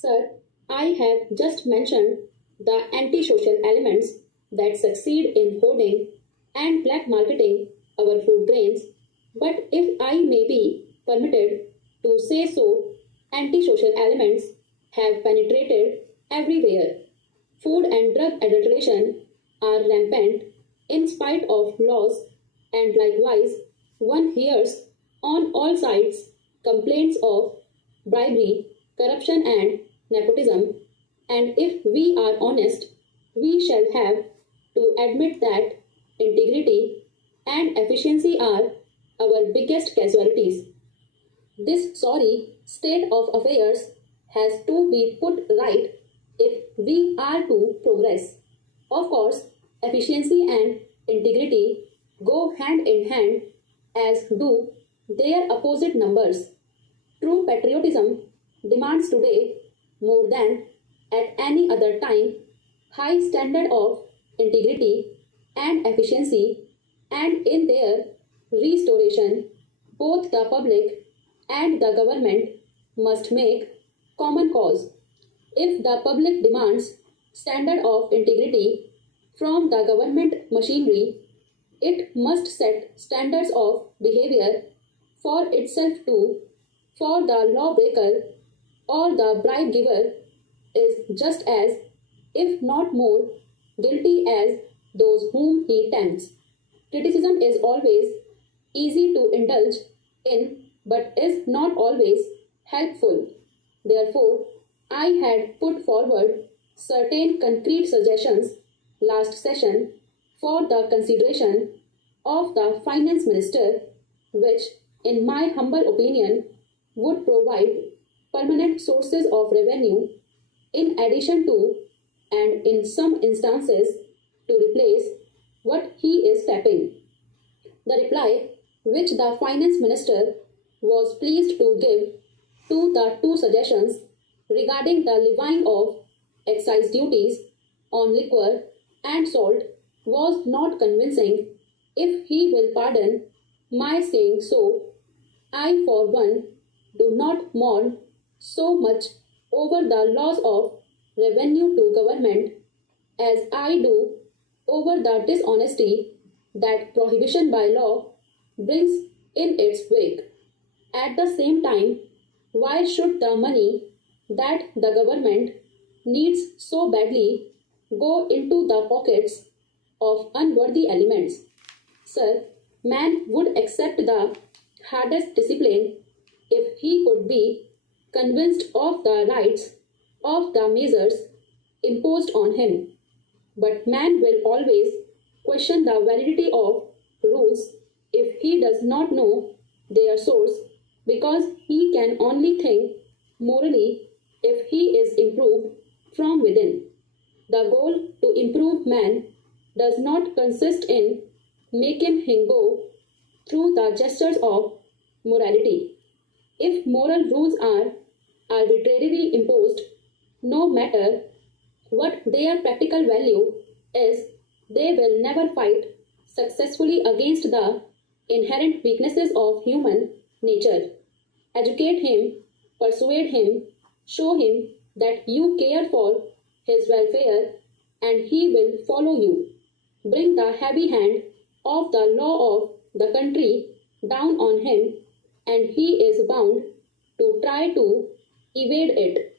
Sir, I have just mentioned the antisocial elements that succeed in hoarding and black marketing our food grains, but if I may be permitted to say so, antisocial elements have penetrated everywhere. Food and drug adulteration are rampant in spite of laws, and likewise, one hears on all sides complaints of bribery, corruption, and nepotism. And if we are honest, we shall have to admit that integrity and efficiency are our biggest casualties. This sorry state of affairs has to be put right if we are to progress. Of course, efficiency and integrity go hand in hand, as do their opposite numbers. True patriotism demands today, more than at any other time, high standard of integrity and efficiency, and in their restoration, both the public and the government must make common cause. If the public demands standard of integrity from the government machinery, it must set standards of behavior for itself too, for the lawbreaker or the bribe giver is just as, if not more, guilty as those whom he tempts. Criticism is always easy to indulge in, but is not always helpful. Therefore, I had put forward certain concrete suggestions last session for the consideration of the finance minister, which, in my humble opinion, would provide permanent sources of revenue in addition to, and in some instances, to replace what he is tapping. The reply which the finance minister was pleased to give to the two suggestions regarding the levying of excise duties on liquor and salt was not convincing. If he will pardon my saying so, I for one do not mourn so much over the loss of revenue to government as I do over the dishonesty that prohibition by law brings in its wake. At the same time, why should the money that the government needs so badly go into the pockets of unworthy elements? Sir, man would accept the hardest discipline if he could be convinced of the rights of the measures imposed on him. But man will always question the validity of rules if he does not know their source, because he can only think morally if he is improved from within. The goal to improve man does not consist in making him go through the gestures of morality. If moral rules are arbitrarily imposed, no matter what their practical value is, they will never fight successfully against the inherent weaknesses of human nature. Educate him, persuade him, show him that you care for his welfare, and he will follow you. Bring the heavy hand of the law of the country down on him, and he is bound to try to evade it.